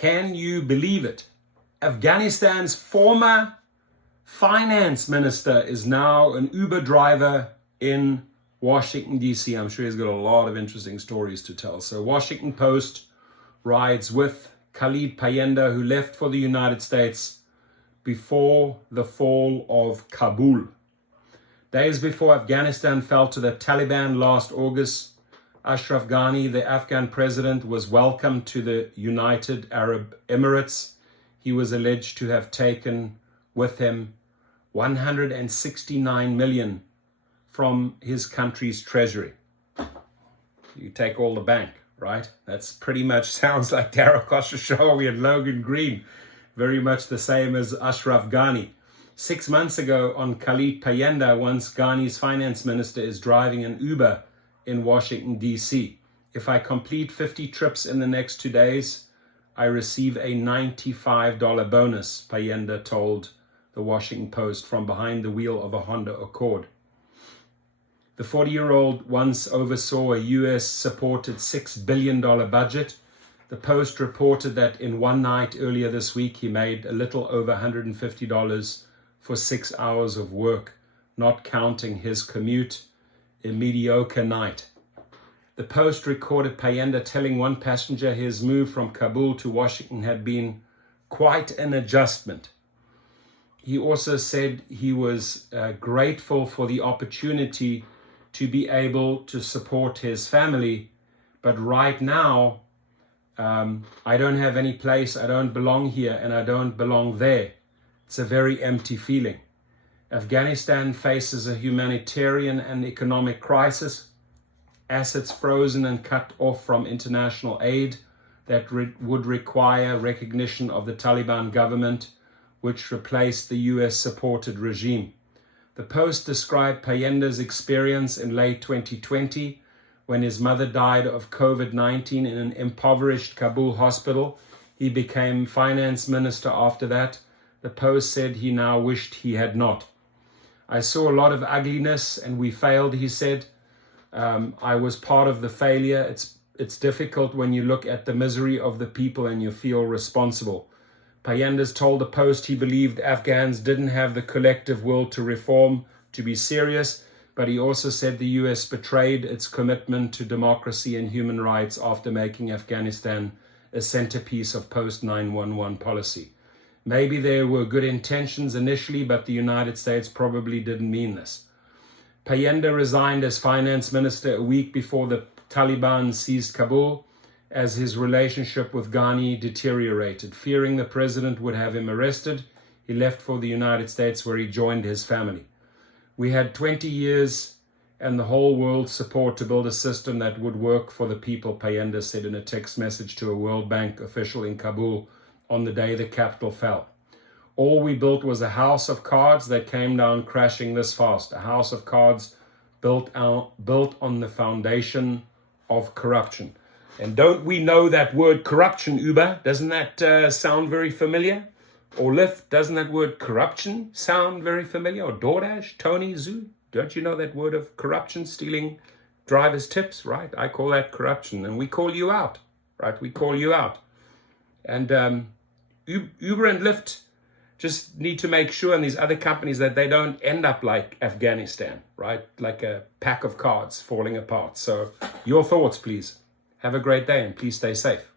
Can you believe it? Afghanistan's former finance minister is now an Uber driver in Washington, D.C. I'm sure he's got a lot of interesting stories to tell. So Washington Post rides with Khalid Payenda, who left for the United States before the fall of Kabul. Days before Afghanistan fell to the Taliban last August, Ashraf Ghani, the Afghan president, was welcomed to the United Arab Emirates. He was alleged to have taken with him 169 million from his country's treasury. You take all the bank, right? That's pretty much sounds like Daryl Khosrowshahi and Logan Green. Very much the same as Ashraf Ghani. 6 months ago on Khalid Payenda, once Ghani's finance minister, is driving an Uber in Washington, D.C. If I complete 50 trips in the next 2 days, I receive a $95 bonus, Payenda told the Washington Post from behind the wheel of a Honda Accord. The 40-year-old once oversaw a US-supported $6 billion budget. The Post reported that in one night earlier this week, he made a little over $150 for 6 hours of work, not counting his commute, a mediocre night. The Post recorded Payenda telling one passenger his move from Kabul to Washington had been quite an adjustment. He also said he was grateful for the opportunity to be able to support his family, but right now, I don't have any place, I don't belong here, and I don't belong there. It's a very empty feeling. Afghanistan faces a humanitarian and economic crisis, assets frozen and cut off from international aid that would require recognition of the Taliban government, which replaced the US-supported regime. The Post described Payenda's experience in late 2020 when his mother died of COVID-19 in an impoverished Kabul hospital. He became finance minister after that. The Post said he now wished he had not. I saw a lot of ugliness and we failed, he said. I was part of the failure. It's difficult when you look at the misery of the people and you feel responsible. Payenda's told the Post he believed Afghans didn't have the collective will to reform, to be serious, but he also said the US betrayed its commitment to democracy and human rights after making Afghanistan a centerpiece of post-9/11 policy. Maybe there were good intentions initially, but the United States probably didn't mean this. Payenda resigned as finance minister a week before the Taliban seized Kabul as his relationship with Ghani deteriorated. Fearing the president would have him arrested, he left for the United States where he joined his family. We had 20 years and the whole world's support to build a system that would work for the people, Payenda said in a text message to a World Bank official in Kabul on the day the capital fell. All we built was a house of cards that came down crashing this fast, a house of cards built on the foundation of corruption. And don't we know that word corruption, Uber? Doesn't that sound very familiar? Or Lyft, doesn't that word corruption sound very familiar? Or DoorDash, Tony, Zoo? Don't you know that word of corruption, stealing drivers' tips, right? I call that corruption. And we call you out, right? We call you out. And Uber and Lyft just need to make sure, and these other companies, that they don't end up like Afghanistan, right? Like a pack of cards falling apart. So your thoughts, please. Have a great day and please stay safe.